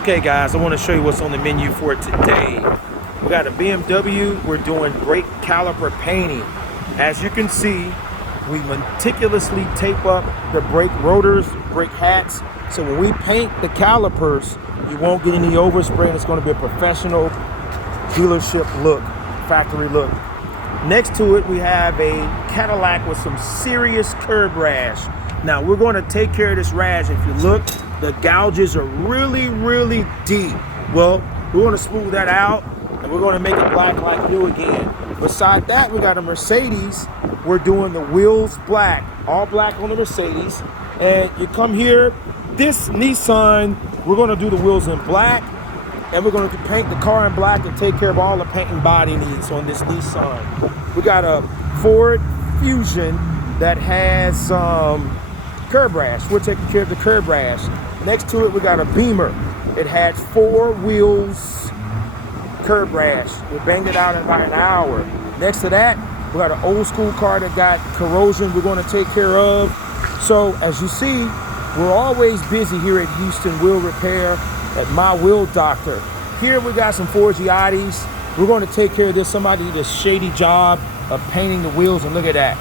Okay guys, I want to show you what's on the menu for today. We got a BMW, we're doing brake caliper painting. As you can see, we meticulously tape up the brake rotors, brake hats, so when we paint the calipers, you won't get any overspray and it's going to be a professional dealership look, factory look. Next to it, we have a Cadillac with some serious curb rash. Now we're going to take care of this rash. If you look, the gouges are really deep. Well, we're going to smooth that out and we're going to make it black like new again. Beside that, we got a Mercedes. We're doing the wheels black, all black on the Mercedes. And you come here, this Nissan, we're going to do the wheels in black and we're going to paint the car in black and take care of all the paint and body needs on this Nissan. We got a Ford Fusion that has some curb rash. We're taking care of the curb rash. Next to it, we got a Beamer. It had 4 wheels curb rash. We banged it out in about an hour. Next to that, we got an old school car that got corrosion we're going to take care of. So as you see, we're always busy here at Houston Wheel Repair at My Wheel Doctor. Here we got some Ford Giottis. We're going to take care of this. Somebody did a shady job of painting the wheels, and look at that.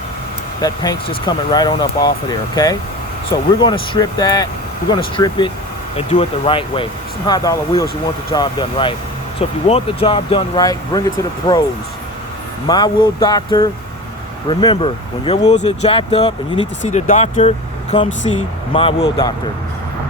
That paint's just coming right on up off of there, okay? So we're going to strip that. We're going to strip it and do it the right way. Some high dollar wheels, you want the job done right. So if you want the job done right, bring it to the pros. My Wheel Doctor. Remember, when your wheels are jacked up and you need to see the doctor, come see My Wheel Doctor.